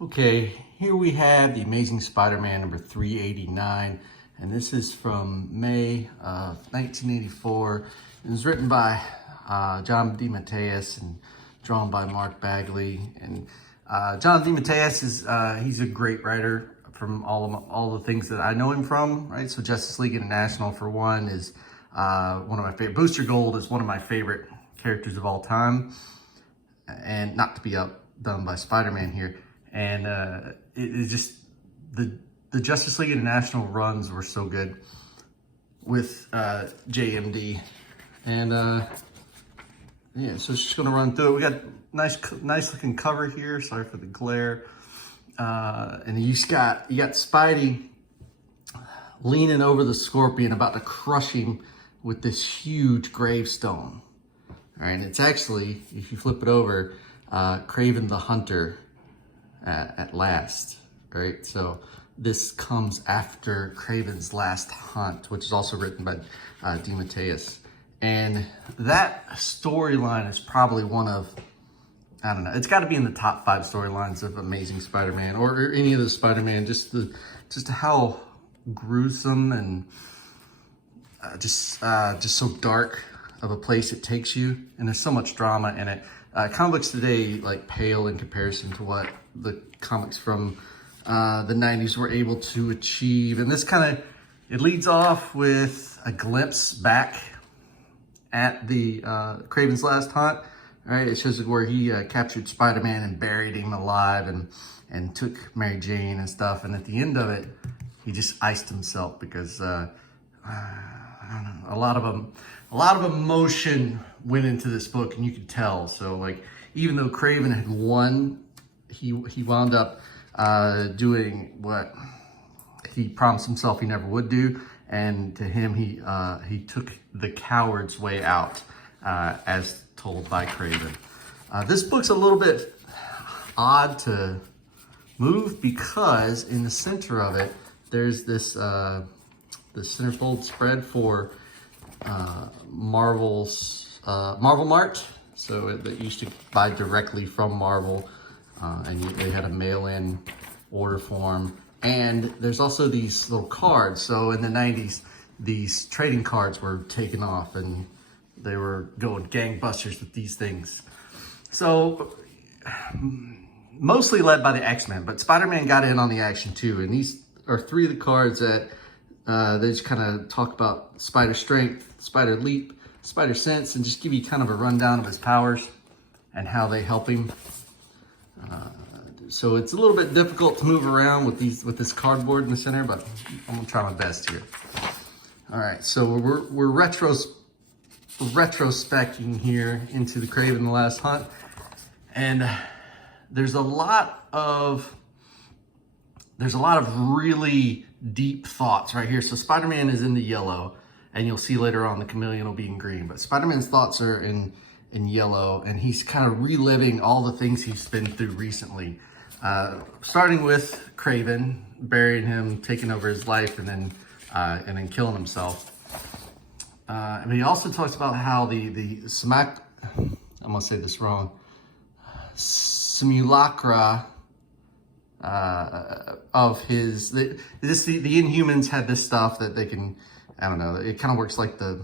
Okay, here we have The Amazing Spider-Man number 389, and this is from May of 1984. It was written by John DeMatteis and drawn by Mark Bagley. And John DeMatteis is he's a great writer from all the things that I know him from, right? So Justice League International, for one, is one of my favorite. Booster Gold is one of my favorite characters of all time, and not to be outdone by Spider-Man here. And it just, the Justice League International runs were so good with JMD. And yeah, so it's just gonna run through it. We got nice looking cover here. Sorry for the glare. And you got Spidey leaning over the Scorpion, about to crush him with this huge gravestone. All right, and it's actually, if you flip it over, Kraven the Hunter at last, right? So this comes after Kraven's Last Hunt, which is also written by DeMatteis. And that storyline is probably one of, I don't know, it's got to be in the top 5 storylines of Amazing Spider-Man, or any of the Spider-Man. Just how gruesome and just so dark of a place it takes you, and there's so much drama in it. Comic books today like pale in comparison to what the comics from the 90s were able to achieve. And this it leads off with a glimpse back at the Kraven's Last Hunt, right? It shows where he captured Spider-Man and buried him alive, and took Mary Jane and stuff. And at the end of it, he just iced himself because I don't know, a lot of emotion went into this book, and you could tell. So like, even though Kraven had won, he wound up doing what he promised himself he never would do. And to him, he took the coward's way out, as told by Kraven. This book's a little bit odd to move because in the center of it, there's this the centerfold spread for Marvel's Marvel Mart. So that you used to buy directly from Marvel, and they had a mail-in order form. And there's also these little cards. So in the 90s, these trading cards were taken off, and they were going gangbusters with these things. So mostly led by the X-Men, but Spider-Man got in on the action too. And these are 3 of the cards that they just kind of talk about Spider Strength, Spider Leap, Spider Sense, and just give you kind of a rundown of his powers and how they help him. So it's a little bit difficult to move around with this cardboard in the center, but I'm gonna try my best here. All right, so we're retrospecting here into the Kraven the Last Hunt, and there's a lot of really deep thoughts right here. So Spider-Man is in the yellow, and you'll see later on the Chameleon will be in green, but Spider-Man's thoughts are in yellow, and he's kind of reliving all the things he's been through recently. Starting with Kraven, burying him, taking over his life, and then killing himself. And he also talks about how the I'm gonna say this wrong, simulacra of his, the Inhumans had this stuff that they can, I don't know, it kind of works like the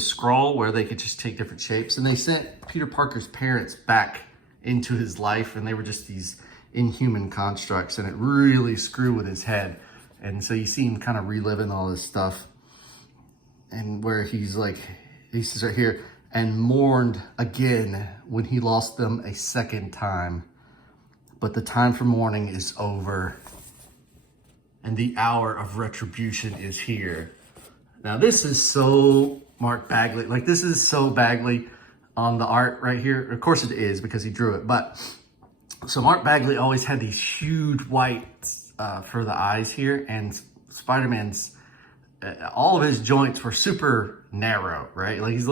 scroll, where they could just take different shapes. And they sent Peter Parker's parents back into his life, and they were just these inhuman constructs, and it really screwed with his head. And so you see him kind of reliving all this stuff, and where he's like, he says right here, and mourned again when he lost them a second time. But the time for mourning is over, and the hour of retribution is here. Now this is so Mark Bagley, like this is so Bagley on the art right here. Of course it is, because he drew it, but so Mark Bagley always had these huge whites for the eyes here, and Spider-Man's, all of his joints were super narrow, right? Like he's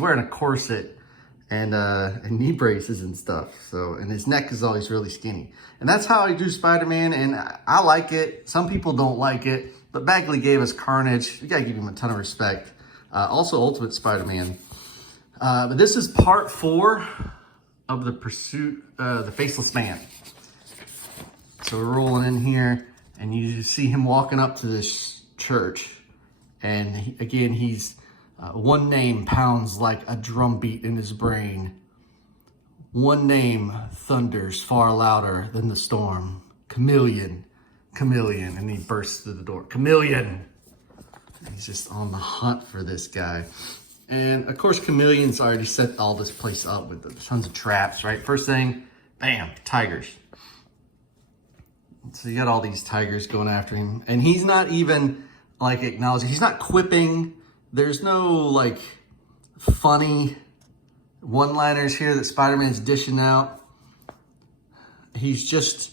wearing a corset and knee braces and stuff. So, and his neck is always really skinny. And that's how I do Spider-Man, and I like it. Some people don't like it, but Bagley gave us Carnage. You gotta give him a ton of respect. Also Ultimate Spider-Man. But this is part 4 of the pursuit, the faceless man. So we're rolling in here, and you see him walking up to this church. And again, he's one name pounds like a drum beat in his brain. One name thunders far louder than the storm. Chameleon, chameleon. And he bursts through the door. Chameleon. He's just on the hunt for this guy. And of course, Chameleon's already set all this place up with tons of traps, right? First thing, bam, tigers. So you got all these tigers going after him. And he's not even like acknowledging, he's not quipping. There's no like funny one-liners here that Spider-Man's dishing out. He's just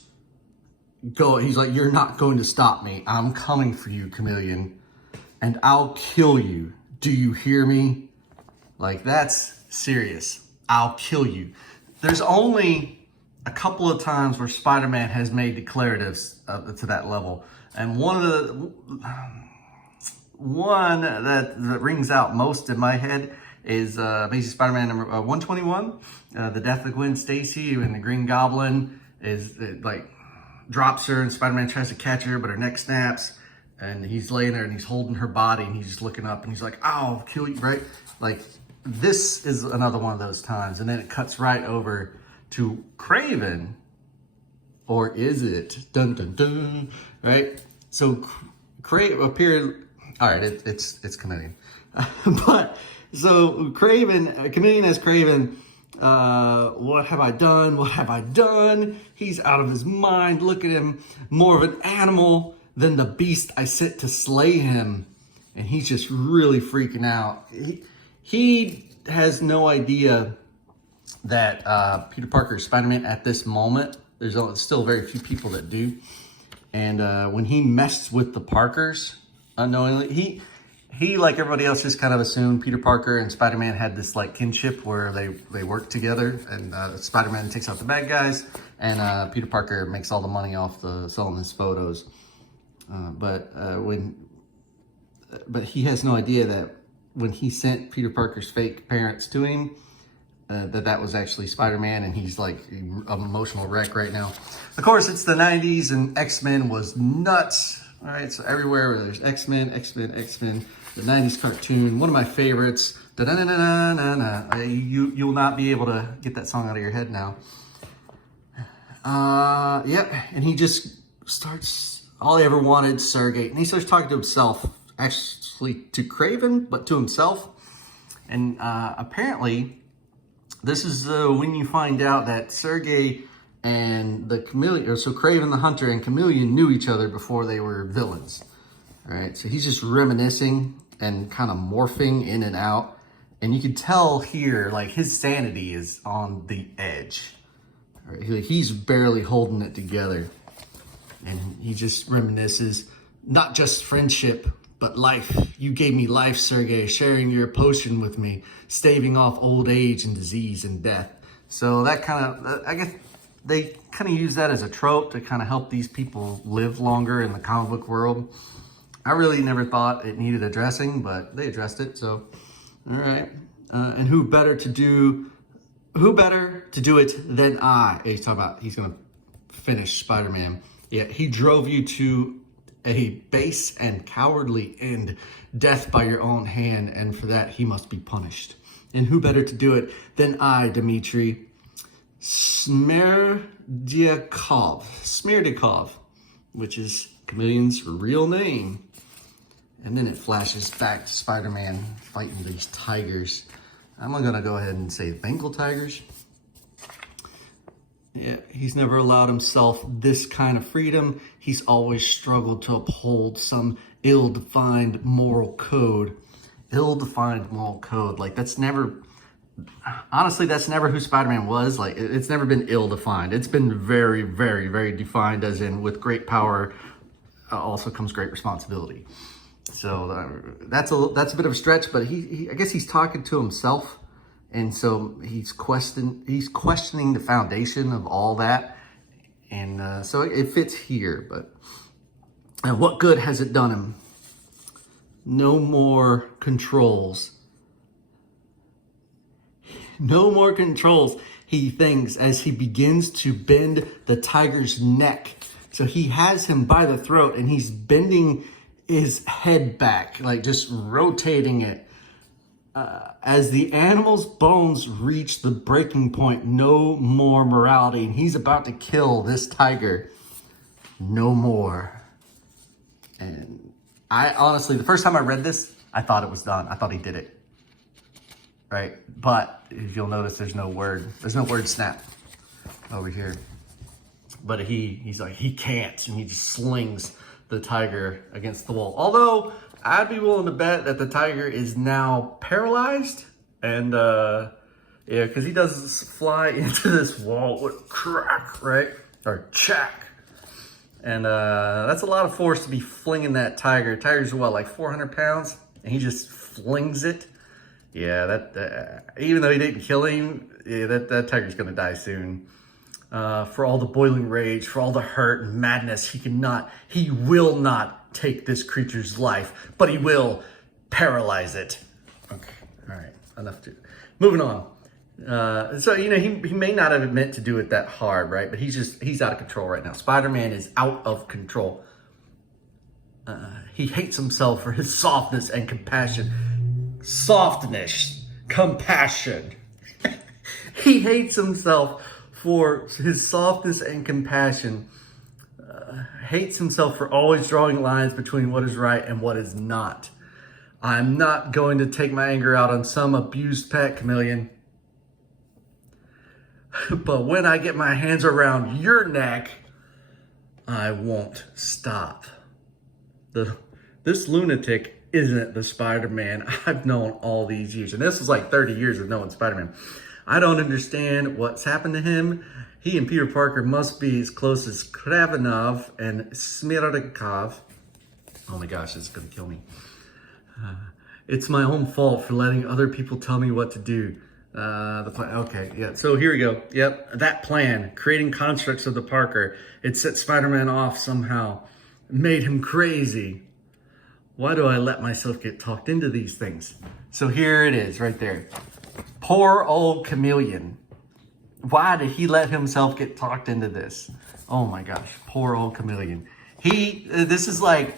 he's like, you're not going to stop me. I'm coming for you, Chameleon, and I'll kill you. Do you hear me? Like, that's serious. I'll kill you. There's only a couple of times where Spider-Man has made declaratives to that level. And one that rings out most in my head is Amazing Spider-Man number 121, the death of Gwen Stacy, and the Green Goblin is like drops her, and Spider-Man tries to catch her, but her neck snaps, and he's laying there and he's holding her body, and he's just looking up, and he's like, "I'll kill you," right? Like, this is another one of those times, and then it cuts right over to Kraven, or is it? Dun dun dun, right? So Kraven appeared. All right, it's Chameleon, but so Chameleon as Kraven. What have I done? What have I done? He's out of his mind. Look at him, more of an animal than the beast I sent to slay him, and he's just really freaking out. He has no idea that Peter Parker is Spider-Man at this moment. There's still very few people that do, and when he messed with the Parkers unknowingly, he, like everybody else, just kind of assumed Peter Parker and Spider-Man had this like kinship where they work together, and Spider-Man takes out the bad guys, and Peter Parker makes all the money off selling his photos. But he has no idea that when he sent Peter Parker's fake parents to him, that was actually Spider-Man, and he's like an emotional wreck right now. Of course, it's the 90s, and X-Men was nuts. All right, so everywhere there's X-Men, the 90s cartoon, one of my favorites. Da-da-da-da-da-da. You'll not be able to get that song out of your head now. Yeah, and he just starts, all he ever wanted, Sergey, and he starts talking to himself, actually to Kraven, but to himself. And apparently, this is when you find out that Sergey and the Chameleon, or so Kraven the Hunter and Chameleon knew each other before they were villains. All right, so he's just reminiscing and kind of morphing in and out. And you can tell here, like, his sanity is on the edge. All right, he's barely holding it together. And he just reminisces, not just friendship, but life. You gave me life, Sergey, sharing your potion with me, staving off old age and disease and death. So that kind of, I guess they kind of use that as a trope to kind of help these people live longer in the comic book world. I really never thought it needed addressing, but they addressed it, so, all right. And who better to do it than I? He's talking about, he's gonna finish Spider-Man. Yeah, he drove you to a base and cowardly end, death by your own hand, and for that he must be punished. And who better to do it than I, Dmitri Smerdyakov, which is Chameleon's real name. And then it flashes back to Spider-Man fighting these tigers. I'm gonna go ahead and say Bengal tigers. Yeah, he's never allowed himself this kind of freedom. He's always struggled to uphold some ill-defined moral code. Ill-defined moral code, like that's never, honestly, that's never who Spider-Man was. Like, it's never been ill-defined. It's been very, very, very defined, as in with great power also comes great responsibility. So that's a bit of a stretch, but he I guess he's talking to himself, and so he's questioning the foundation of all that, and so it fits here. But what good has it done him? No more controls. No more controls, he thinks, as he begins to bend the tiger's neck. So he has him by the throat and he's bending his head back, like just rotating it. As the animal's bones reach the breaking point, no more morality. And he's about to kill this tiger. No more. And I honestly, the first time I read this, I thought it was done. I thought he did it. Right? But if you'll notice, there's no word snap over here. But he's like, he can't. And he just slings the tiger against the wall. Although, I'd be willing to bet that the tiger is now paralyzed. And, yeah, because he does fly into this wall with crack, right? Or chack. And that's a lot of force to be flinging that tiger. Tiger's what, like 400 pounds? And he just flings it. Yeah, that even though he didn't kill him, yeah, that tiger's gonna die soon. For all the boiling rage, for all the hurt and madness, he will not take this creature's life, but he will paralyze it. Okay, all right, enough to, moving on. So, you know, he may not have meant to do it that hard, right? But he's out of control right now. Spider-Man is out of control. He hates himself for his softness and compassion. Softness, compassion. He hates himself for his softness and compassion. Hates himself for always drawing lines between what is right and what is not. I'm not going to take my anger out on some abused pet, Chameleon. But when I get my hands around your neck, I won't stop. This lunatic isn't the Spider-Man I've known all these years. And this was like 30 years of knowing Spider-Man. I don't understand what's happened to him. He and Peter Parker must be as close as Kravenov and Smirkov. Oh my gosh, it's gonna kill me. It's my own fault for letting other people tell me what to do. The plan, okay, yeah, so here we go. Yep, that plan, creating constructs of the Parker, it set Spider-Man off somehow, made him crazy. Why do I let myself get talked into these things? So here it is, right there. Poor old Chameleon. Why did he let himself get talked into this? Oh my gosh, poor old Chameleon. This is like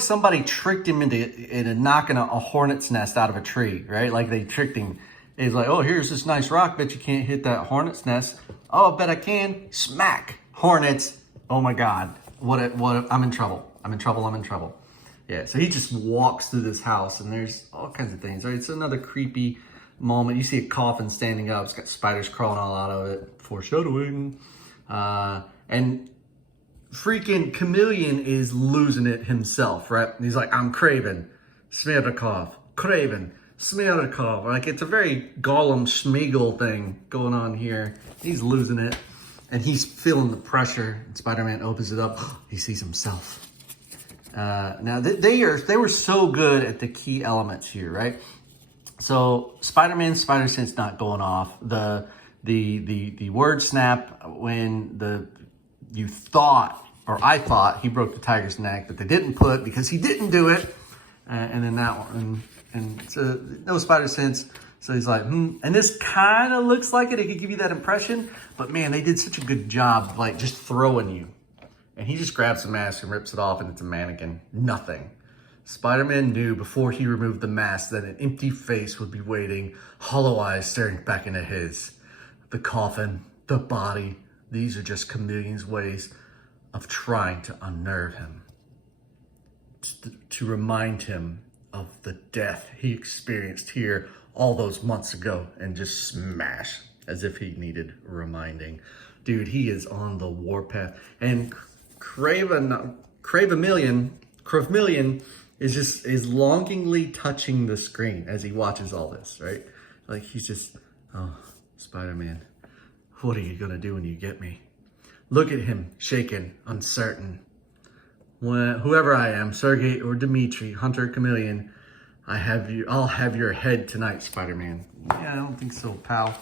somebody tricked him into knocking a hornet's nest out of a tree, right? Like they tricked him. He's like, oh, here's this nice rock. Bet you can't hit that hornet's nest. Oh, I bet I can. Smack. Hornets. Oh my God. I'm in trouble. I'm in trouble. Yeah, so he just walks through this house and there's all kinds of things, right? It's another creepy moment. You see a coffin standing up. It's got spiders crawling all out of it. Foreshadowing. And freaking Chameleon is losing it himself, right? He's like, I'm Kraven, Smirkov, Kraven, Smirkov. Like, it's a very Gollum Schmeagol thing going on here. He's losing it. And he's feeling the pressure. And Spider-Man opens it up. He sees himself. Now, they were so good at the key elements here, right? So, Spider-Man's spider sense not going off. The word snap when you thought, or I thought, he broke the tiger's neck, but they didn't put because he didn't do it. And then that one, and so no spider sense. So he's like, and this kind of looks like it. It could give you that impression, but man, they did such a good job, like just throwing you. And he just grabs the mask and rips it off, and it's a mannequin. Nothing. Spider-Man knew before he removed the mask that an empty face would be waiting, hollow eyes staring back into his. The coffin, the body, these are just Chameleon's ways of trying to unnerve him. To remind him of the death he experienced here all those months ago and just smash as if he needed reminding. Dude, he is on the warpath. And Cravemillion is longingly touching the screen as he watches all this, right? Like he's just, oh, Spider-Man, what are you gonna do when you get me? Look at him, shaken, uncertain. Whoever I am, Sergey or Dimitri, Hunter, Chameleon, I'll have your head tonight, Spider-Man. Yeah, I don't think so, pal.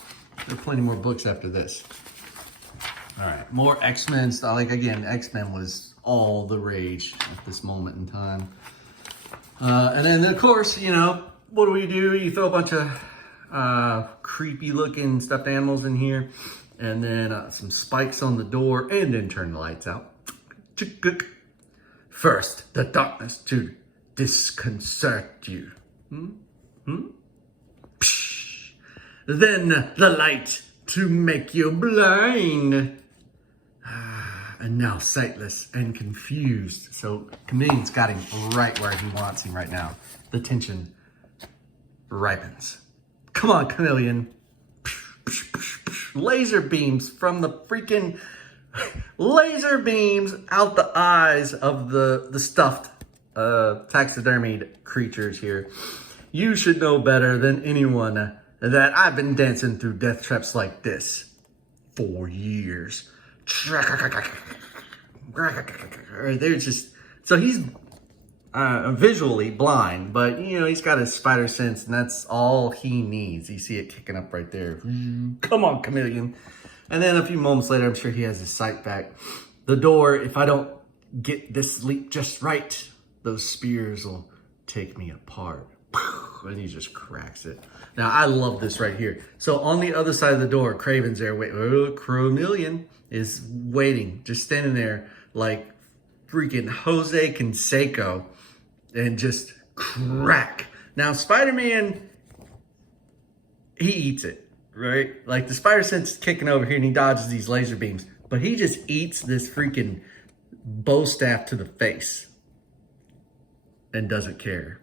There are plenty more books after this. All right, more X-Men stuff. Like, again, X-Men was all the rage at this moment in time. And then, of course, you know, what do? You throw a bunch of creepy looking stuffed animals in here. And then some spikes on the door, and then turn the lights out. First, the darkness to disconcert you. Psh. Then the light to make you blind. And now sightless and confused. So Chameleon's got him right where he wants him right now. The tension ripens. Come on, Chameleon. Laser beams from the freaking laser beams out the eyes of the stuffed taxidermied creatures here. You should know better than anyone that I've been dancing through death traps like this for years. They're just, so he's visually blind, but you know, he's got his spider sense, and that's all he needs. You see it kicking up right there. Come on, Chameleon. And then a few moments later, I'm sure he has his sight back. The door, if I don't get this leap just right, those spears will take me apart. And he just cracks it. Now, I love this right here. So on the other side of the door, Kraven's there. Wait, Chameleon is waiting, just standing there like freaking Jose Canseco, and just crack. Now, Spider-Man, he eats it, right? Like the spider sense is kicking over here and he dodges these laser beams, but he just eats this freaking bow staff to the face and doesn't care.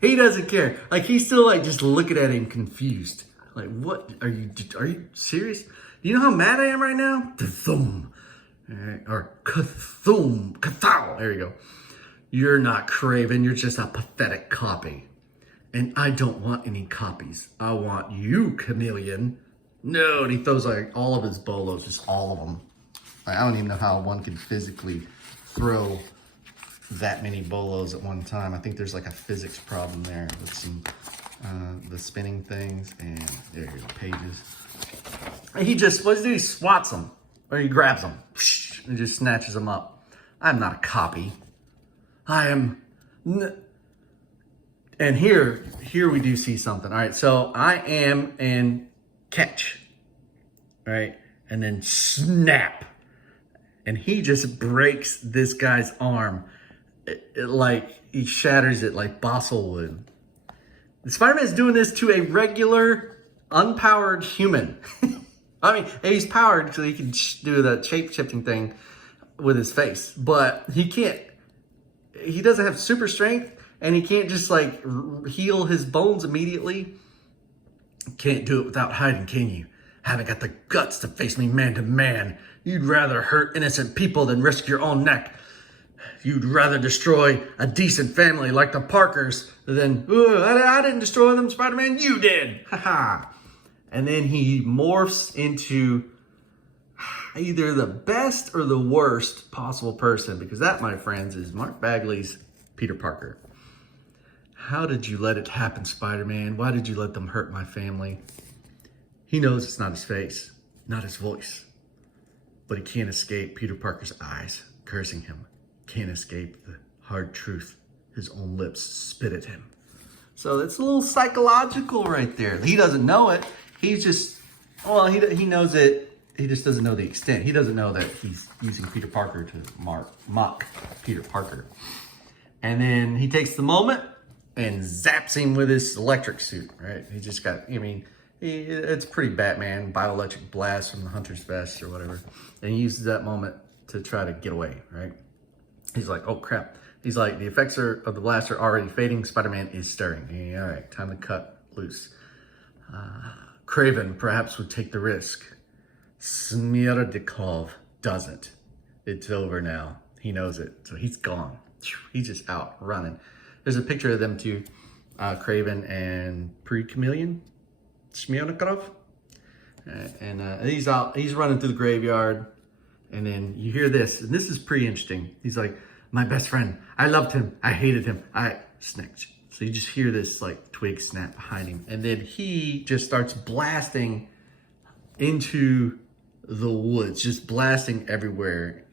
He doesn't care. Like, he's still like just looking at him confused. Like, what are you serious? Do you know how mad I am right now? Thum. Right, or Cthulhu, Cthulhu, there you go. You're not Kraven, you're just a pathetic copy. And I don't want any copies. I want you, Chameleon. No, and he throws like all of his bolos, just all of them. I don't even know how one can physically throw that many bolos at one time. I think there's like a physics problem there with some, the spinning things, and there you go, pages. And he just, what does he do? He swats them. Or he grabs them and just snatches them up. I'm not a copy. I am. And here we do see something. All right, so I am and catch. All right, and then snap. And he just breaks this guy's arm. Like, he shatters it like Bossel would. Spider-Man's doing this to a regular, unpowered human. I mean, he's powered so he can do the shape-shifting thing with his face, but he can't, he doesn't have super strength, and he can't just like heal his bones immediately. Can't do it without hiding, can you? Haven't got the guts to face me man to man. You'd rather hurt innocent people than risk your own neck. You'd rather destroy a decent family like the Parkers than, I didn't destroy them, Spider-Man, you did. Haha. And then he morphs into either the best or the worst possible person, because that, my friends, is Mark Bagley's Peter Parker. How did you let it happen, Spider-Man? Why did you let them hurt my family? He knows it's not his face, not his voice, but he can't escape Peter Parker's eyes cursing him. Can't escape the hard truth his own lips spit at him. So it's a little psychological right there. He doesn't know it. He's just, well, he knows it. He just doesn't know the extent. He doesn't know that he's using Peter Parker to mock Peter Parker. And then he takes the moment and zaps him with his electric suit, right? He just got, I mean, it's pretty Batman, bioelectric blast from the Hunter's vest or whatever. And he uses that moment to try to get away, right? He's like, oh crap. He's like, the effects of the blast are already fading. Spider-Man is stirring. All right, time to cut loose. Kraven perhaps would take the risk. Smirdikov doesn't. It's over now. He knows it, so he's gone. He's just out running. There's a picture of them two, Kraven and Pre-Chameleon, Smirdikov. And he's out, he's running through the graveyard. And then you hear this, and this is pretty interesting. He's like, my best friend, I loved him, I hated him, I snitched. So you just hear this like twig snap behind him. And then he just starts blasting into the woods, just blasting everywhere.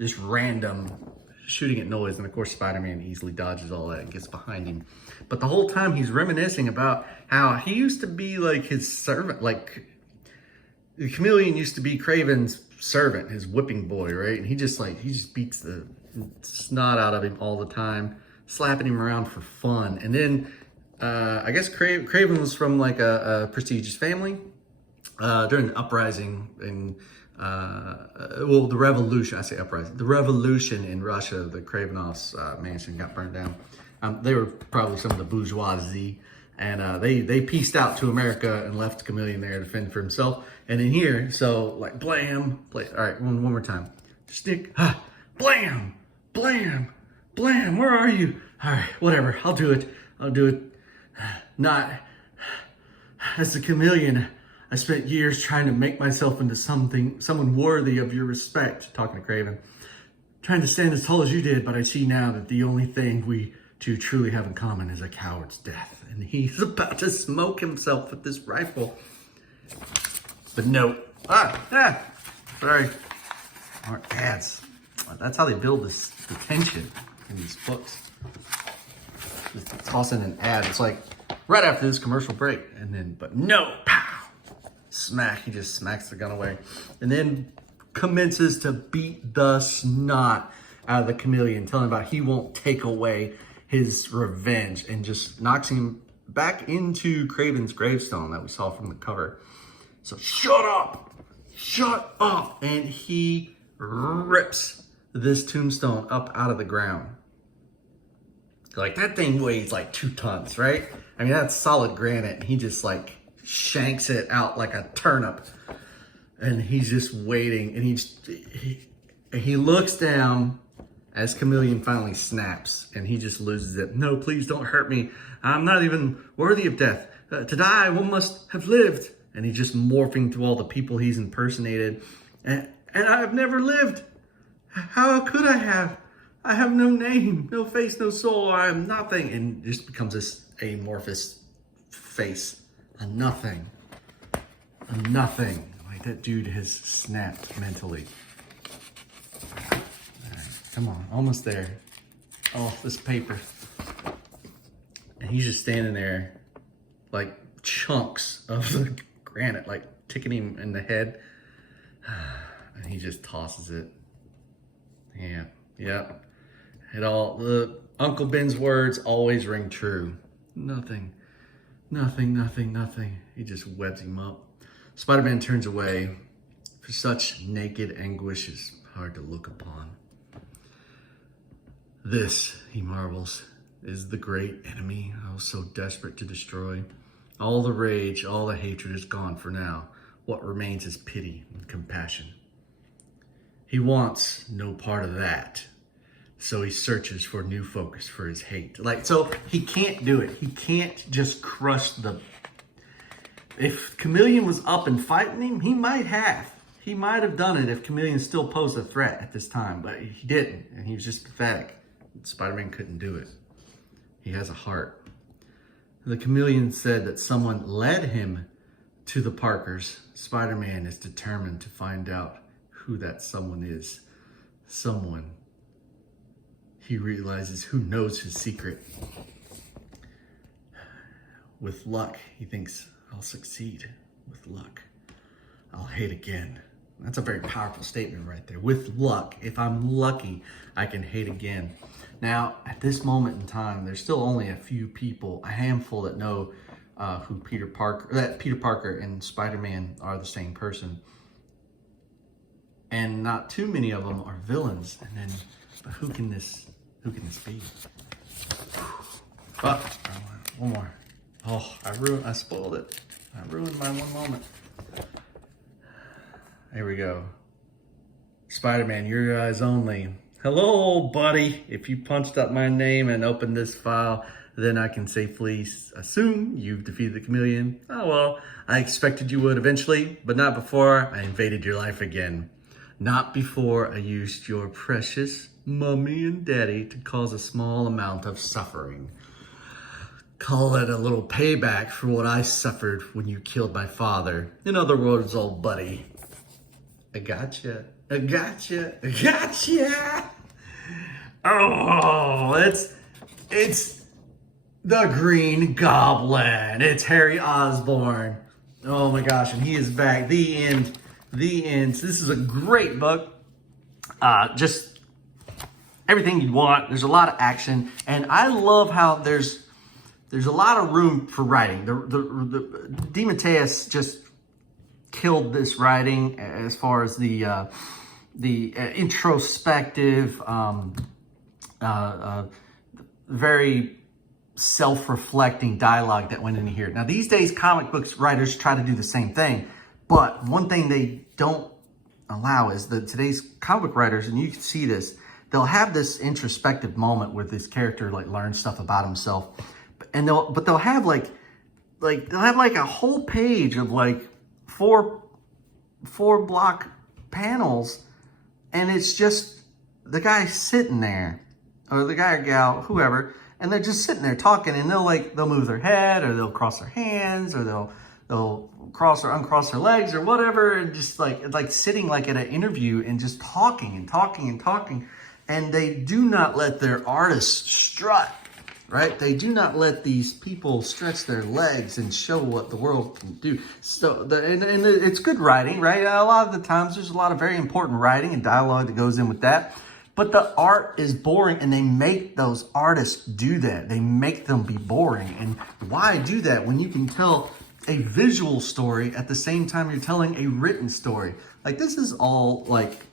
Just random shooting at noise. And of course, Spider-Man easily dodges all that and gets behind him. But the whole time he's reminiscing about how he used to be like his servant, like the Chameleon used to be Kraven's servant, his whipping boy, right? And he just beats the snot out of him all the time, slapping him around for fun. And then I guess Kraven was from like a prestigious family during the uprising in the revolution. I say uprising. The revolution in Russia, the Kravenov's mansion got burned down. They were probably some of the bourgeoisie, and they pieced out to America and left Chameleon there to fend for himself. And in here, so like blam, all right, one more time. Stick, blam, blam, blam. Where are you? All right, whatever. I'll do it. Not as a Chameleon. I spent years trying to make myself into someone worthy of your respect. Talking to Kraven. Trying to stand as tall as you did, but I see now that the only thing we two truly have in common is a coward's death. And he's about to smoke himself with this rifle. But no. Sorry. More ads. That's how they build the tension in these books. Just toss in an ad. It's like right after this commercial break. And then, but no. Pow. Smack. He just smacks the gun away. And then commences to beat the snot out of the Chameleon, telling him about he won't take away his revenge, and just knocks him back into Kraven's gravestone that we saw from the cover. So shut up, and he rips this tombstone up out of the ground. Like that thing weighs like 2 tons, right? I mean, that's solid granite, and he just like shanks it out like a turnip. And he's just waiting, and he looks down as Chameleon finally snaps, and he just loses it. No, please don't hurt me. I'm not even worthy of death. To die, one must have lived. And he's just morphing through all the people he's impersonated. And I've never lived. How could I have? I have no name, no face, no soul. I am nothing. And just becomes this amorphous face. A nothing. A nothing. Like that dude has snapped mentally. Come on, almost there. Oh, this paper. And he's just standing there like chunks of the granite, like ticking him in the head. And he just tosses it. Yeah. The Uncle Ben's words always ring true. Nothing. He just webs him up. Spider-Man turns away, for such naked anguish is hard to look upon. This, he marvels, is the great enemy I was so desperate to destroy. All the rage, all the hatred is gone for now. What remains is pity and compassion. He wants no part of that. So he searches for new focus for his hate. So he can't do it. He can't just crush the... If Chameleon was up and fighting him, he might have. He might have done it if Chameleon still posed a threat at this time, but he didn't, and he was just pathetic. Spider-Man couldn't do it. He has a heart. The Chameleon said that someone led him to the Parkers. Spider-Man is determined to find out who that someone is. Someone, he realizes, who knows his secret. With luck, he thinks, I'll succeed. With luck, I'll hate again. That's a very powerful statement right there. With luck, if I'm lucky, I can hate again. Now, at this moment in time, there's still only a few people, a handful that know that Peter Parker and Spider-Man are the same person. And not too many of them are villains. And then, but who can this be? Oh, one more. Oh, I spoiled it. I ruined my one moment. Here we go. Spider-Man, your eyes only. Hello, buddy. If you punched up my name and opened this file, then I can safely assume you've defeated the Chameleon. Oh, well, I expected you would eventually, but not before I invaded your life again. Not before I used your precious mommy and daddy to cause a small amount of suffering. Call it a little payback for what I suffered when you killed my father. In other words, old buddy, I gotcha. Oh, it's the Green Goblin. It's Harry Osborn. Oh my gosh, and he is back. The end. The end. So this is a great book. Just everything you want. There's a lot of action, and I love how there's a lot of room for writing. The DeMatteis just killed this writing as far as the introspective, very self-reflecting dialogue that went in here. Now, these days, comic books writers try to do the same thing, but one thing they don't allow is that today's comic book writers, and you can see this, they'll have this introspective moment where this character like learns stuff about himself, and they'll have like a whole page of like four block panels, and it's just the guy sitting there, or the guy or gal, whoever, and they're just sitting there talking, and they'll move their head, or they'll cross their hands, or they'll cross or uncross their legs or whatever, and just like sitting like at an interview and just talking and talking and talking. And they do not let their artists strut, right? They do not let these people stretch their legs and show what the world can do. So, and it's good writing, right? A lot of the times there's a lot of very important writing and dialogue that goes in with that. But the art is boring, and they make those artists do that. They make them be boring. And why do that when you can tell a visual story at the same time you're telling a written story? Like, this is all like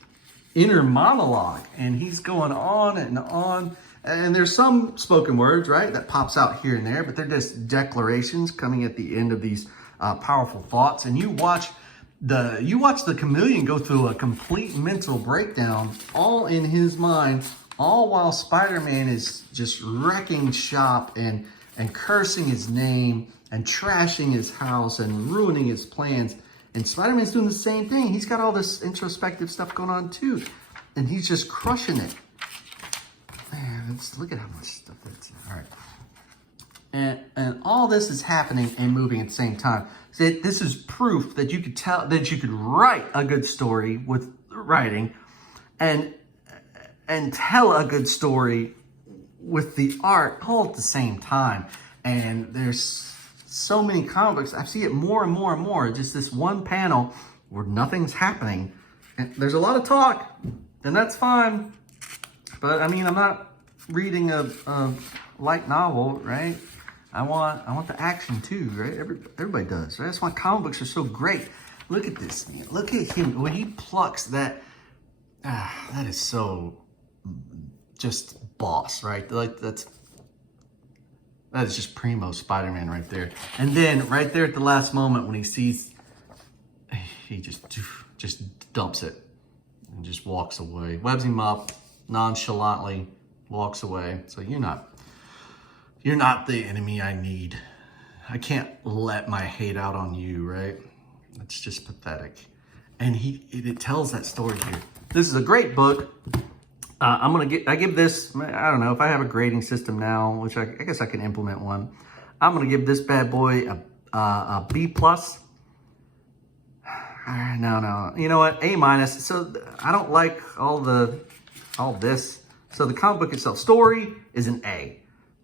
inner monologue, and he's going on and on. And there's some spoken words, right, that pops out here and there, but they're just declarations coming at the end of these powerful thoughts. And you watch the chameleon go through a complete mental breakdown, all in his mind, all while Spider-Man is just wrecking shop and cursing his name and trashing his house and ruining his plans. And Spider-Man's doing the same thing. He's got all this introspective stuff going on too, and he's just crushing it. Man, let's look at how much stuff that's in. All right. And all this is happening and moving at the same time. So this is proof that you could write a good story with writing, and tell a good story with the art all at the same time. And there's so many comic books, I see it more and more and more, just this one panel where nothing's happening. And there's a lot of talk, and that's fine. But I mean, I'm not reading a light novel, right? I want the action too, right? Everybody does, right? That's why comic books are so great. Look at this, man. Look at him. When he plucks that, that is so just boss, right? Like that is just primo Spider-Man right there. And then right there at the last moment when he sees, he just dumps it and just walks away. Webs him up nonchalantly, walks away. So you're not the enemy I need. I can't let my hate out on you, right? That's just pathetic. And it tells that story here. This is a great book. I give this, I don't know if I have a grading system now, which I guess I can implement one. I'm gonna give this bad boy a B+. No, you know what? A-. So I don't like all this. So the comic book itself, story is an A.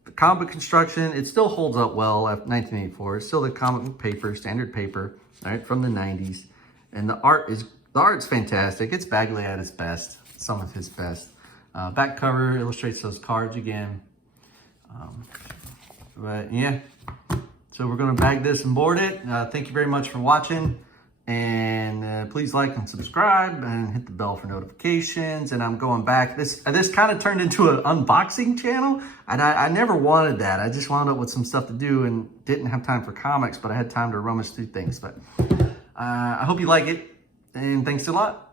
The comic book construction, it still holds up well after 1984. It's still the comic book paper, standard paper, right, from the 90s. And the art's fantastic. It's Bagley at his best, some of his best. Back cover illustrates those cards again. But yeah, so we're gonna bag this and board it. Thank you very much for watching. And please like and subscribe and hit the bell for notifications. And I'm going back. This kind of turned into an unboxing channel. And I never wanted that. I just wound up with some stuff to do and didn't have time for comics, but I had time to rummage through things. But I hope you like it. And thanks a lot.